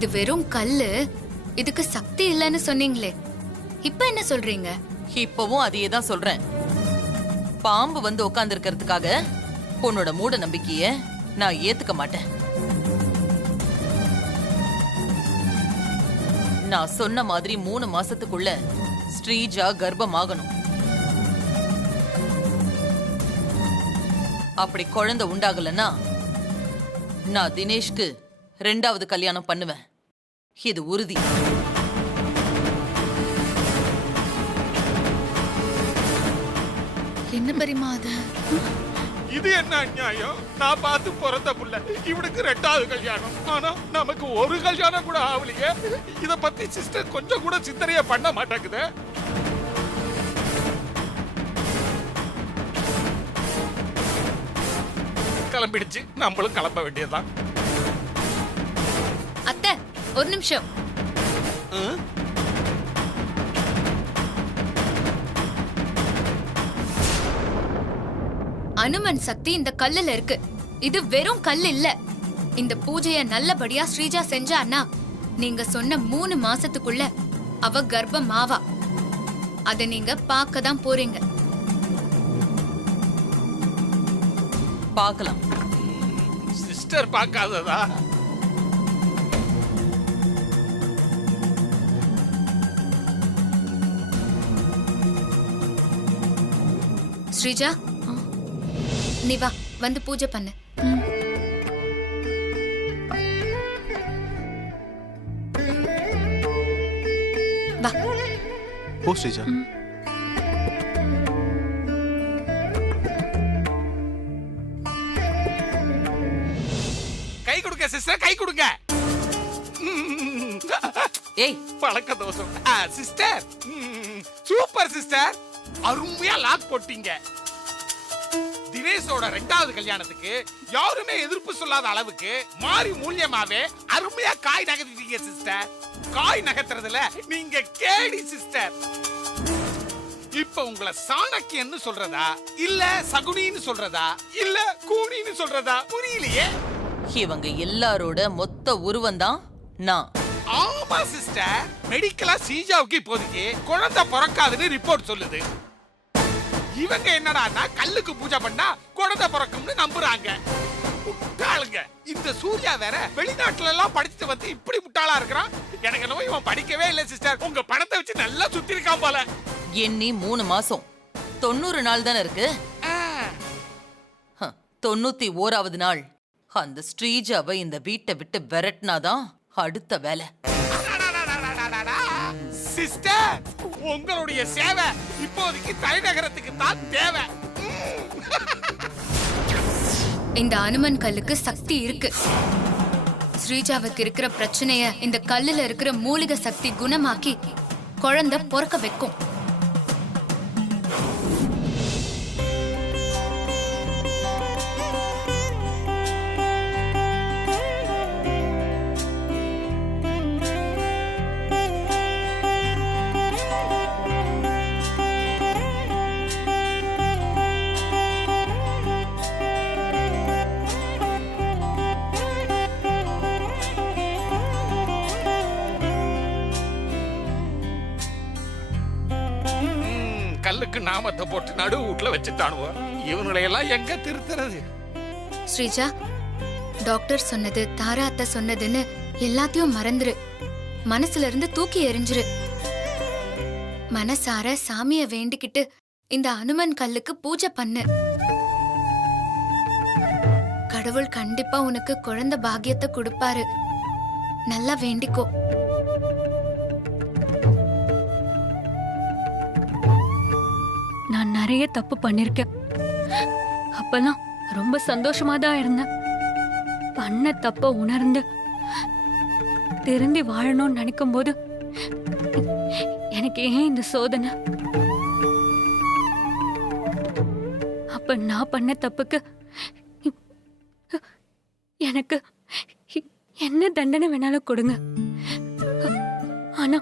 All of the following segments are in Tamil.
இது வெறும் கல்லு, இதுக்கு சக்தி இல்லைன்னு சொன்னீங்களே, இப்ப என்ன சொல்றீங்க? இப்பவும் அதையே தான் சொல்றேன். பாம்பு வந்து உட்கார்ந்து இருக்கிறதுக்காக உன்னோட மூட நம்பிக்கைய நான் ஏத்துக்க மாட்டேன். நான் சொன்ன மாதிரி 3 மாசத்துக்குள்ள ஸ்ரீஜா கர்ப்பமாகணும். அப்படி குழந்தை உண்டாகலன்னா நான் தினேஷ்க்கு 2வது கல்யாணம் பண்ணுவேன். இது உறுதி. என்ன பெரியமா அது? இது என்ன அநியாயம்? நான் பார்த்து பிறந்த புள்ள இவனுக்கு 2வது கல்யாணம், ஆனா நமக்கு ஒரு கல்யாணம் கூட ஆகலையே. இத பத்தி சிஸ்டர் கொஞ்சம் கூட சிந்தனையே பண்ண மாட்டாக்குது. கிளம்பிடுச்சு, நம்மளும் கிளம்ப வேண்டியதுதான். அத்தை, ஒரு நிமிஷம். அனுமன் சக்தி இந்த கல்லுல இருக்கு. இது வெறும் கல் இல்ல. இந்த பூஜைய நல்லபடியா ஸ்ரீஜா செஞ்சான்னா நீங்க சொன்ன 3 மாசத்துக்குள்ள அவ கர்ப்பம் ஆவா. அத நீங்க பார்க்க தான் போறீங்க. பார்க்கலாம். சிஸ்டர் பார்க்காததா? ஸ்ரீஜா, நீ வா, வந்து பூஜை பண்ணு. வா. போ ஸ்ரீஜா. கை கொடுங்க சிஸ்டர், கை கொடுங்க. ஏய், பழக்க தோசம். சிஸ்டர், சூப்பர் சிஸ்டர், அருமையா லாக் போட்டீங்க. தினேஷோட 2வது கல்யாணத்துக்கு யாருமே எதிர்ப்பு சொல்லாத அளவுக்கு மாறி மூலியமாவே அருமையா காய் நகர்த்திட்டீங்க சிஸ்டர். காய் நகர்த்துறதுல நீங்க கேடி சிஸ்டர். இப்ப உங்களை சாணக்கியன்னு சொல்றதா, இல்ல சகுனின்னு சொல்றதா, இல்ல கூனின்னு சொல்றதா புரியலையே. இவங்க எல்லாரோட மொத்த உருவம் தான் நான். ஆமா சிஸ்டர், மெடிக்கலா சீஜாவுக்கு இப்போதைக்கு குழந்தை பிறக்காதுன்னு ரிப்போர்ட் சொல்லுது. இவங்க என்னடான்னா கல்லுக்கு பூஜை பண்ணா குழந்தை பிறக்கும்னு நம்புறாங்க. முட்டாளுங்க. இந்த சூர்யா வேற வெளிநாட்டுல எல்லாம் படிச்சுட்டு வந்து இப்படி முட்டாளா இருக்கிறான். எனக்கு என்னவோ இவன் படிக்கவே இல்லை சிஸ்டர். உங்க பணத்தை வச்சு நல்லா சுத்தி இருக்கான் போல. எண்ணி 3 மாசம் 90 நாள் தானே இருக்கு. 91வது நாள் அந்த ஸ்ரீஜாவை இந்த வீட்டை விட்டு விரட்டினாதான் அடுத்த வேலை. சிஸ்டர், உங்களுடைய சேவை இப்போதைக்கு தலைநகரத்துக்கு தான் தேவை. இந்த அனுமன் கல்லுக்கு சக்தி இருக்கு. ஸ்ரீஜாவுக்கு இருக்கிற பிரச்சனைய இந்த கல்லுல இருக்கிற மூலிகை சக்தி குணமாக்கி குழந்தை பொறக்க வைக்கும். கல்லுக்கு நாமத்தை போட்டு நடு வீட்டுல வச்சுட்டானுவோ. இவனுடையெல்லாம் எங்க திருத்துறது? ஸ்ரீஜா, டாக்டர் சொன்னது, தாரா அத்தை சொன்னதுன்னு எல்லாத்தையும் மறந்துரு. மனசுல இருந்து தூக்கி எறிஞ்சிரு. மனசார சாமிய வேண்டிக்கிட்டு இந்த அனுமன் கல்லுக்கு பூஜை பண்ணு. கடவுள் கண்டிப்பா உனக்கு குழந்தை பாக்கியத்தை கொடுப்பாரு. நல்லா வேண்டிக்கோ. நான் நிறைய தப்பு பண்ணிருக்கேன். அப்பெல்லாம் ரொம்ப சந்தோஷமா தான் இருந்தேன். பண்ண தப்ப உணர்ந்து திருந்தி வாழணும்னு நினைக்கும் போது எனக்கு ஏன் இந்த சோதனை? அப்ப நான் பண்ண தப்புக்கு எனக்கு என்ன தண்டனை வேணாலும் கொடுங்க. ஆனா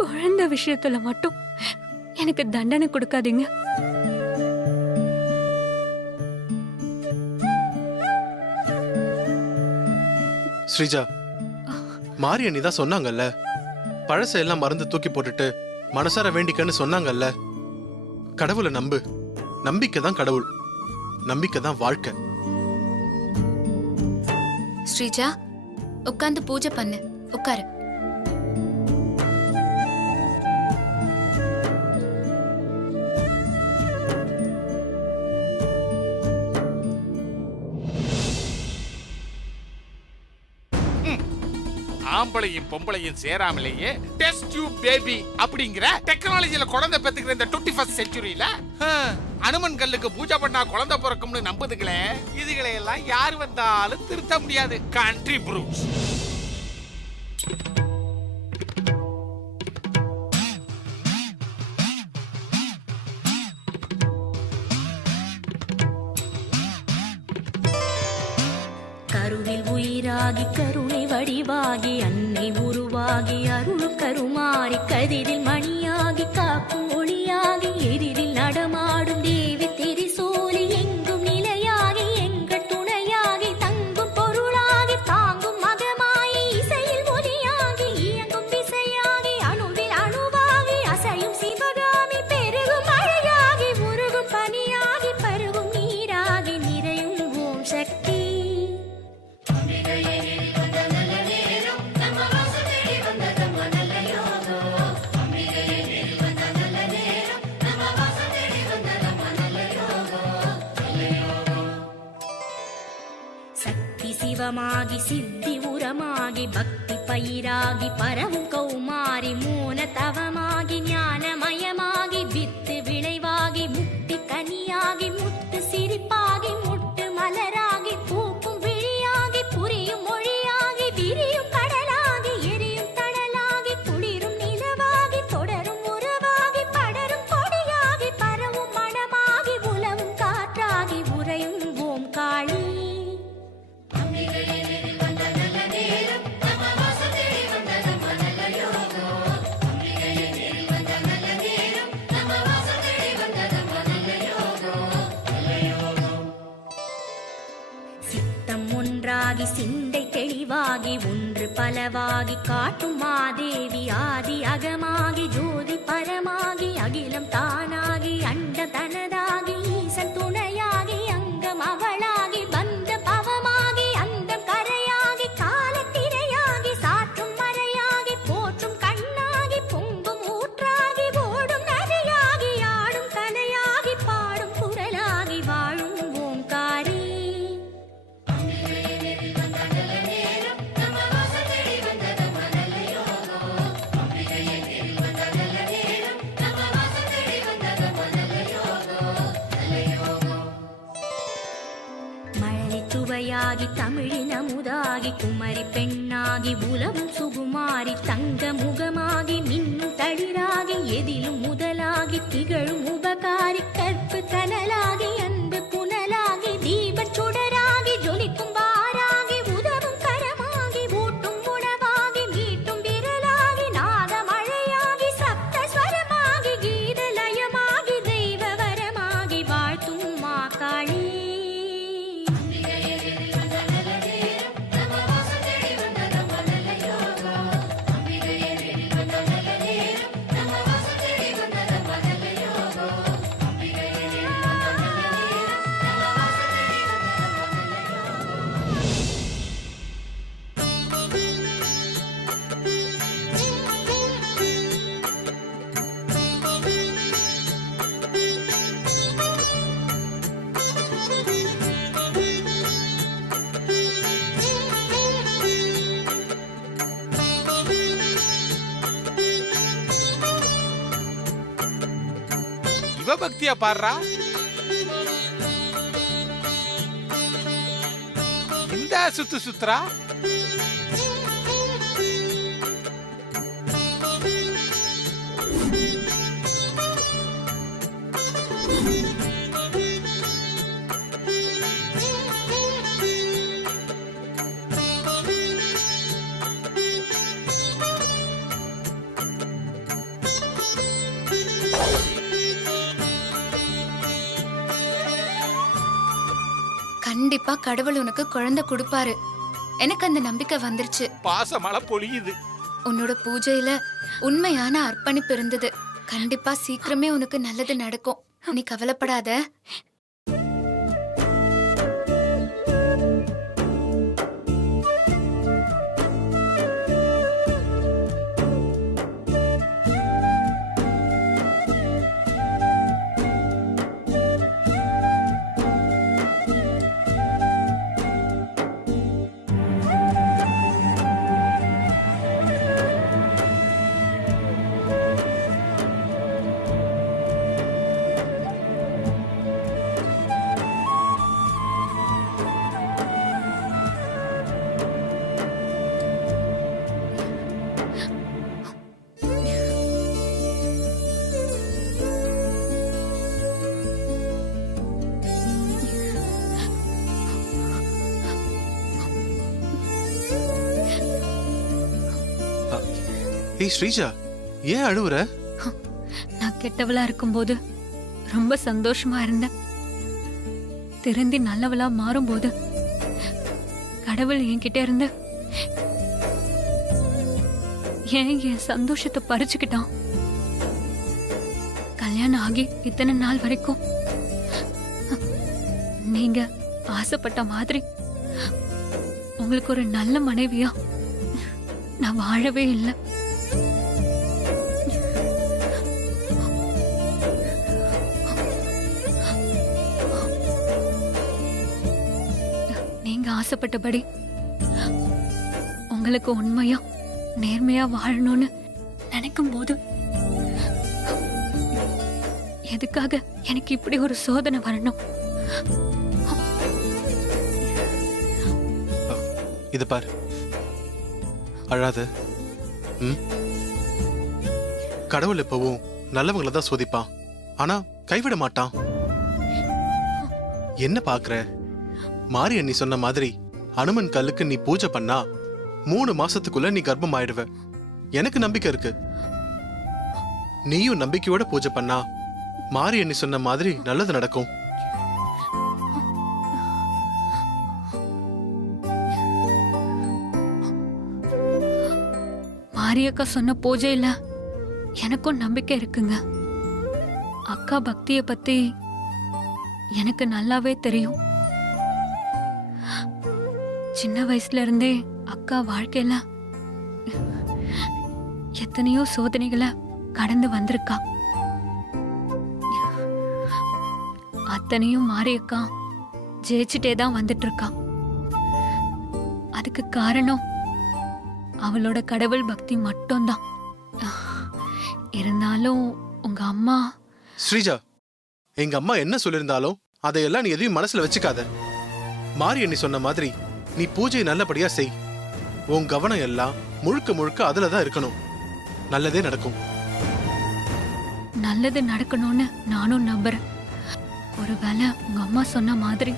குழந்தை விஷயத்துல மட்டும் எனக்கு தண்டனை கொடுக்காதீங்க. ஸ்ரீஜா, மாரி அண்ணி தான் சொன்னாங்கல்ல, பழச எல்லாம் மறந்து தூக்கி போட்டுட்டு மனசார வேண்டிக்கன்னு சொன்னாங்கல்ல. கடவுளை நம்பு, நம்பிக்கை தான் கடவுள், நம்பிக்கை தான் வாழ்க்கை. ஸ்ரீஜா, உட்கார்ந்து பூஜை பண்ணு. உட்காரு. ஆம்பளையும் பொம்பளையும் சேராமலேயே டெஸ்ட் டியூப் பேபி அப்படிங்கிற டெக்னாலஜில குழந்தை பெத்துக்கிற இந்த 21st செஞ்சுரியில அனுமன் கல்லுக்கு பூஜை பண்ணா குழந்தை பிறக்கும்னு நம்புதுங்களே, இதுகளை எல்லாம் யார் வந்தாலும் திருத்த முடியாது. Country fruits. கருவில் உயிராகி கருணை வடிவாகி அன்னை உருவாகி அருள் கருமாறி கதிரில் மணியாகி காக்கும் ஒளியாகி எதிரில் நடமாடும் தேவி திரிசூலி எங்கும் நிலையாகி எங்கள் துணையாகி தங்கும் பொருளாகி தாங்கும் மகமாயி இசையில் ஒலியாகி இயங்கும் திசையாகி அணுவில் அணுவாகி அசையும் சிவகாமி பெருகும் மழையாகி உருகும் பனியாகி பருகும் நீராகி நிறையும் ஓம் சக்தி. சக்தி சிவமாகி சித்தி உரமாகி பக்தி பயிராகி பரவும் கௌமாரி மூன தவமாகி ஞானமயமாகி வித்து விளைவாகி முக்தி கனியாகி முத்து சிரிப்பாகி முட்டு மலராகி பூக்கும் விழியாகி புரியும் மொழியாகி விரியும் கடலாகி எரியும் தடலாகி குளிரும் நிலவாகி தொடரும் உறவாகி படரும் கொடியாகி பரவும் மனமாகி உலவும் காற்றாகி உறையும் ஓம் காளி. சித்தம் ஒன்றாகி சிந்தை தெளிவாகி ஒன்று பலவாகி காட்டும் மாதேவி ஆதி அகமாகி ஜோதி பரமாகி அகிலம் தானாகி அண்ட தனதாகி ஈசன் துணையாகி அங்கம் அவளாகி பந்த பவமாகி அந்தம் கரையாகி காலத்திரையாகி சாற்றும் மறையாகி போற்றும் கண்ணாகி பொங்கும் ஊற்றாகி ஓடும் நதியாகி ஆடும் கலையாகி பாடும் குரலாகி வாழும் ஓம்காரி. மழலை சுவையாகி தமிழின் அமுதாகி குமரி பெண்ணாகி உலவும் சுகுமாரி தங்க முகமாகி மின்னும் தளிராகி எதிலும் முதலாகி திகழும் உபகாரி கற்பு கனலாகி அன்பு புனலாகி தீபச் சுடராகி ஜொலிக்கும் வாராகி உதவும் கரமாகி ஊட்டும் உணவாகி மீட்டும் விரலாகி நாத மழையாகி சப்த ஸ்வரமாகி கீத லயமாகி தெய்வ வரமாகி வாழ்த்தும் மாகாளி. இவ பக்தியா பாடுறா. இந்த சுத்து சுத்துறா. கண்டிப்பா கடவுள் உனக்கு குழந்தை கொடுப்பாரு. எனக்கு அந்த நம்பிக்கை வந்துருச்சு. பாசமழை பொழியுது. உன்னோட பூஜையில உண்மையான அர்ப்பணிப்பு இருந்தது. கண்டிப்பா சீக்கிரமே உனக்கு நல்லது நடக்கும். நீ கவலைப்படாத. ஏய் ஸ்ரீஜா, ஏன் அழுவுற? நான் கெட்டவளா இருக்கும்போது ரொம்ப சந்தோஷமா இருந்தேன். திருந்தி நல்லவளா மாறும்போது கடவுள் என்கிட்ட இருந்து என் சந்தோஷத்தை பறிச்சுக்கிட்டான். கல்யாணம் ஆகி இத்தனை நாள் வரைக்கும் நீங்க ஆசைப்பட்ட மாதிரி உங்களுக்கு ஒரு நல்ல மனைவியா நான் வாழவே இல்லை. நீங்க ஆசைப்பட்டபடி உங்களுக்கு உண்மையா நேர்மையா வாழணும்னு நினைக்கும் போது எதுக்காக எனக்கு இப்படி ஒரு சோதனை வரணும்? இத பாரு, அழாத. கடவுள் எப்பவும் நல்லவங்களை தான் சோதிப்பான், ஆனா கைவிட மாட்டான். என்ன பாக்குற? மாரி அண்ணி சொன்ன மாதிரி அனுமன் கல்லுக்கு நீ பூஜை பண்ணா 3 மாசத்துக்குள்ள நீ கர்ப்பம் ஆயிடுவ. எனக்கு நம்பிக்கை இருக்கு. நீயும் நம்பிக்கையோட பூஜை பண்ணா மாரி அண்ணி சொன்ன மாதிரி நல்லது நடக்கும். மாரியக்கா சொன்ன பூஜையில எனக்கும் நம்பிக்கை இருக்குங்க. அக்கா பக்திய பத்தி எனக்கு நல்லாவே தெரியும். சின்ன வயசுல இருந்தே அக்கா வாழ்க்கையில எத்தனையோ சோதனைகளை கடந்து வந்திருக்கா. அத்தனையும் மாரியக்கா ஜெயிச்சுட்டே தான் வந்துட்டு இருக்கா. அதுக்கு காரணம் அவளோட கடவுள் பக்தி மட்டும்தான். இருந்தாலும் உங்க அம்மா ஸ்ரீஜா, எங்க அம்மா என்ன சொல்லிருந்தாலும் அதையெல்லாம் நீ எதையும் மனசுல வச்சுக்காத. மாரி அண்ணி சொன்ன மாதிரி நீ பூஜை நல்லபடியா செய். உன் கவனம் எல்லாம் முழுக்க முழுக்க அதுலதான் இருக்கணும். நல்லதே நடக்கும். நல்லது நடக்கணும்னு நானும் நம்புறேன். ஒருவேளை உங்க அம்மா சொன்ன மாதிரி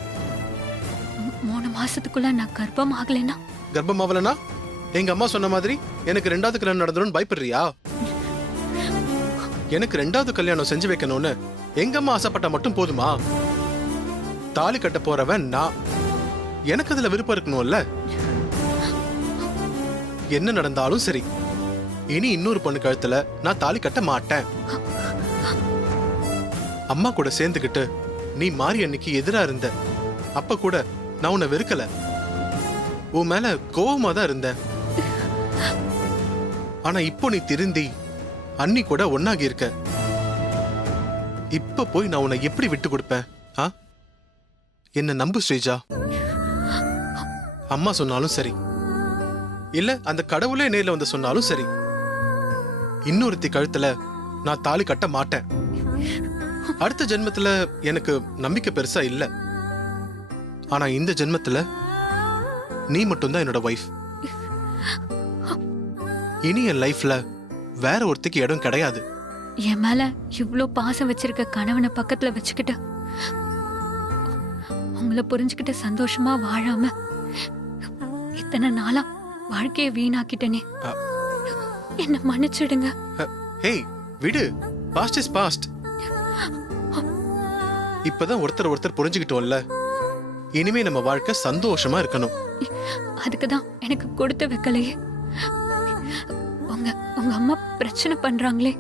3 மாசத்துக்குள்ள நான் கர்ப்பம் ஆகலைன்னா? கர்ப்பம் ஆகலனா எங்க அம்மா சொன்ன மாதிரி எனக்கு 2வது கல்யாணம் நடந்துரும் பயப்படுறியா? எனக்கு 2வது கல்யாணம் செஞ்சு வைக்கணும்னு எங்க அம்மா ஆசைப்பட்டா மட்டும் போதுமா? தாலி கட்ட போறவன் நான். எனக்கு அதுல விருப்பம் இருக்கணும்ல. என்ன நடந்தாலும் சரி, இனி இன்னொரு பொண்ணு கழுத்துல நான் தாலி கட்ட மாட்டேன். அம்மா கூட சேர்ந்துக்கிட்டு நீ மாரி அன்னைக்கு எதிரா இருந்த. அப்ப கூட நான் உன்னை வெறுக்கல, உன் மேல கோவமா தான் இருந்தேன். ஆனா இப்போ நீ திருந்தி அன்னி கூட ஒன்னாகி இருக்க. இப்ப போய் நான் உன்னை எப்படி விட்டு கொடுப்பேன்? என்ன நம்பு ஸ்ரீஜா. அம்மா சொன்னாலும் சரி, இல்ல அந்த கடவுளே நேர்ல வந்து சொன்னாலும் சரி, இன்னொருத்தி கழுத்துல நான் தாலி கட்ட மாட்டேன். அடுத்த ஜென்மத்துல எனக்கு நம்பிக்கை பெருசா இல்ல. ஆனா இந்த ஜென்மத்துல நீ மட்டும்தான் என்னோட வைஃப். இனி என் லைஃப்ல வேற ஒருத்திக்கு இடம் கிடையாது. என் மேல இவ்ளோ பாசம் வச்சிருக்க கணவனை பக்கத்துல வச்சுக்கிட்டு உங்களை புரிஞ்சுக்கிட்டு சந்தோஷமா வாழாம இத்தனை நாளா வாழ்க்கைய வீணாக்கிட்டனே. என்ன மன்னிச்சிடுங்க. ஹேய் விடு, பாஸ்ட் இஸ் பாஸ்ட். இப்பதான் ஒருத்தர் புரிஞ்சுக்கிட்டோம்ல. இனிமே நம்ம வாழ்க்கை சந்தோஷமா இருக்கணும். அதுக்கு தான் எனக்கு கொடுத்து வைக்கலையே. உங்க உங்க அம்மா பிரச்சனை பண்றாங்களே,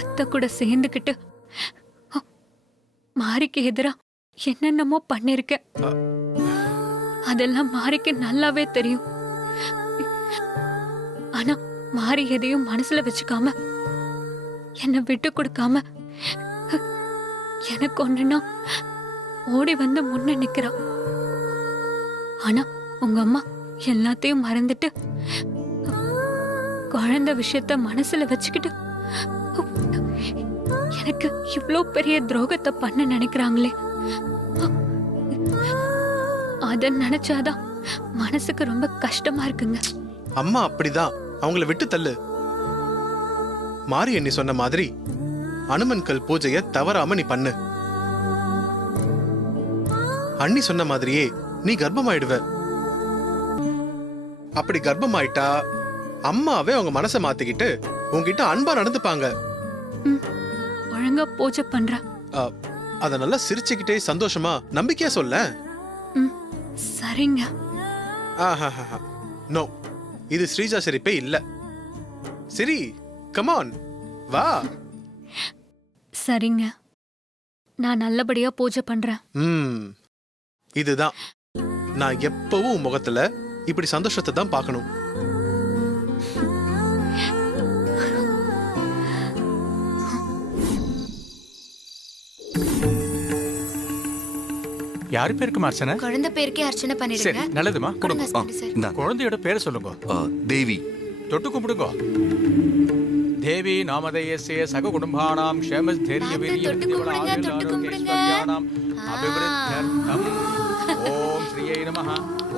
அத்தை கூட சேர்ந்துக்கிட்டு மாரிக்கு எதிரா என்னென்னமோ பண்ணிருக்க. அதெல்லாம் மாரிக்கு நல்லாவே தெரியும். ஆனா மாரி எதையும் மனசுல வச்சுக்காம என்னை விட்டு கொடுக்காம எனக்கு ஒண்ணுன்னா ஓடி வந்து முன்ன நிக்கிறா. ஆனா உங்க அம்மா எல்லாத்தையும் மறந்துட்டு குழந்தை விஷயத்த மனசுல வச்சுக்கிட்டு எனக்கு இவ்ளோ பெரிய துரோகத்தை பண்ண நினைக்கிறாங்களே. அத நினைச்சாதான் மனசுக்கு ரொம்ப கஷ்டமா இருக்குங்க. அம்மா அப்படிதான், அவங்கள விட்டு தள்ளு. மாரி அண்ணி சொன்ன மாதிரி அனுமன் கல் பூஜைய தவறாம நீ பண்ணு. அண்ணி சொன்ன மாதிரியே நீ கர்ப்பமாயிடுவ. அப்படி கர்ப்பமாயிட்டா அம்மாவே அவங்க மனசை மாத்திக்கிட்டு உங்ககிட்ட அன்பா நடந்துப்பாங்க. ஒழுங்கா பூஜை பண்ற. அத நல்லா சிரிச்சுக்கிட்டே சந்தோஷமா நம்பிக்கையா சொல்ல. சரிங்க. நோ, இது ஸ்ரீஜா சிரிப்பே இல்ல. சரி, கமான் வா. சரிங்க, நான் நல்லபடியா பூஜை பண்றேன். இதுதான் நான் எப்பவும் உன் முகத்துல இப்படி சந்தோஷத்தை தான் பார்க்கணும். யாரு பேருக்கு அர்ச்சனை? குழந்தை பேருக்கே அர்ச்சனை பண்ணிடுங்க. சரி, நல்லதுமா. கொடுங்க ஹஸ்பண்ட் சார். குழந்தையோட பேரை சொல்லுங்க. தேவி. தொட்டு கும்பிடுங்க. தேவி நாமதேயஸ்ய சக குடும்பானாம் க்ஷேமஸ்தைர்ய வீர்யம் திவ்யானாம் அபிவிருத்யர்த்தம். ஓம் ஸ்ரீயே நமः,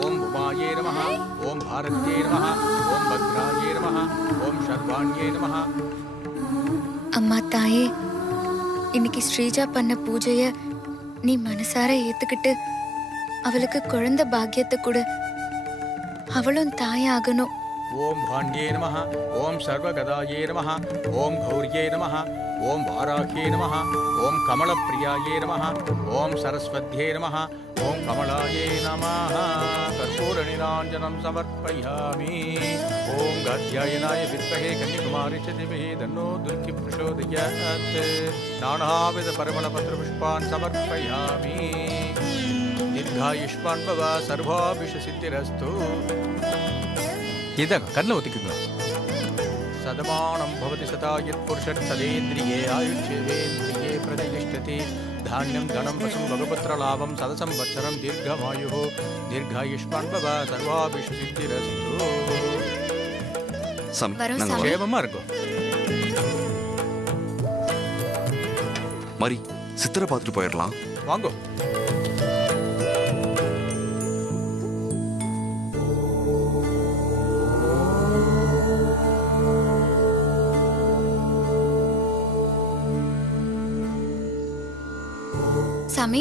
ஓம் உமாயே நமः, ஓம் பாரத்யே நமः, ஓம் பத்ராயே நமः, ஓம் சர்வாண்யே நமः. அம்மா தாயே, இன்னைக்கு ஸ்ரீஜா பண்ண பூஜைய நீ மனசார ஏத்துக்கிட்டு அவளுக்கு குழந்தை பாக்கியத்தை கொடு. அவளும் தாயாகணும். ஓம் பாண்யே நமः, ஓம் சர்வகதாயே நமः, ஓம் கௌரியே நமः, ஓம் வாராஹ்யே நமः, ஓம் கமலப்பிரியாயே நமः, ஓம் சரஸ்வத்யே நமः, ஓம் கமலாயே நமः. கற்பூர நீராஞ்சனம் சமர்ப்பயாமி. ஓம் காத்யாயனாய வித்மஹே கன்னிகுமாரி ச தீமஹி தன்னோ துர்கி பிரசோதயாத். நானாவித பரிமள பத்ர புஷ்பான் சமர்ப்பயாமி. தீர்காயுஷ்மான் பவ சர்வாபிஷ சித்திரஸ்து. இதாக கண்ணில் ஒத்திக்குங்க. சதமானம் பவதி சதாயத் புருஷர் சதேந்திரியே ஆயுஷ்யவேந்திரியே பிரதிஷ்டதி. தானியம் தனம் வசம் பகபத்ர லாபம் சதசம்வத்சரம் தீர்க்கமாயு. தீர்காயுஷ்மான் பவ சர்வாபிஷ சித்திரஸ்து. சேவமா இருக்கும். மாதிரி சித்திரை பார்த்துட்டு போயிடலாம். வாங்கோ. சாமி,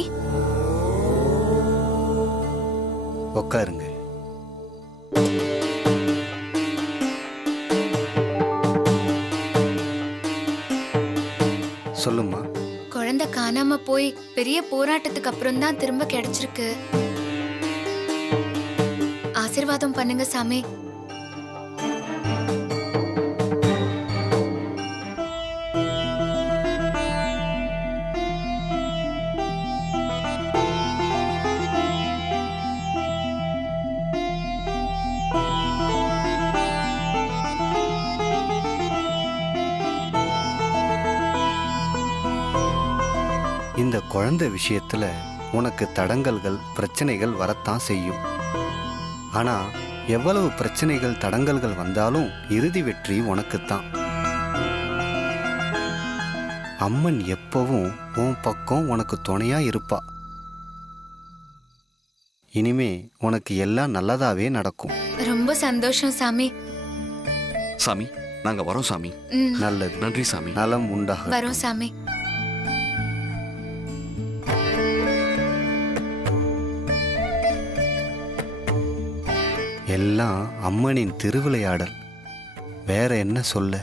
உட்காருங்க. சொல்லுமா. குழந்தை காணாம போய் பெரிய போராட்டத்துக்கு அப்புறம் தான் திரும்ப கிடைச்சிருக்கு. ஆசீர்வாதம் பண்ணுங்க சாமி. இந்த குழந்தை விஷயத்துல உனக்கு தடங்கல்கள் பிரச்சனைகள் வரத்தான் செய்யும். ஆனா எவ்வளவு பிரச்சனைகள் தடங்கல்கள் வந்தாலும் இறுதி வெற்றி உனக்குத்தான். அம்மன் எப்பவும் உன் பக்கம் உனக்கு துணையா இருப்பா. இனிமே உனக்கு எல்லாம் நல்லதாவே நடக்கும். ரொம்ப சந்தோஷம் சாமி. சாமி, நாங்க வரோம் சாமி. நல்லது. நன்றி சாமி. நலம் உண்டாக. வரோம் சாமி. எல்லாம் அம்மனின் திருவிளையாடல். வேற என்ன சொல்ல?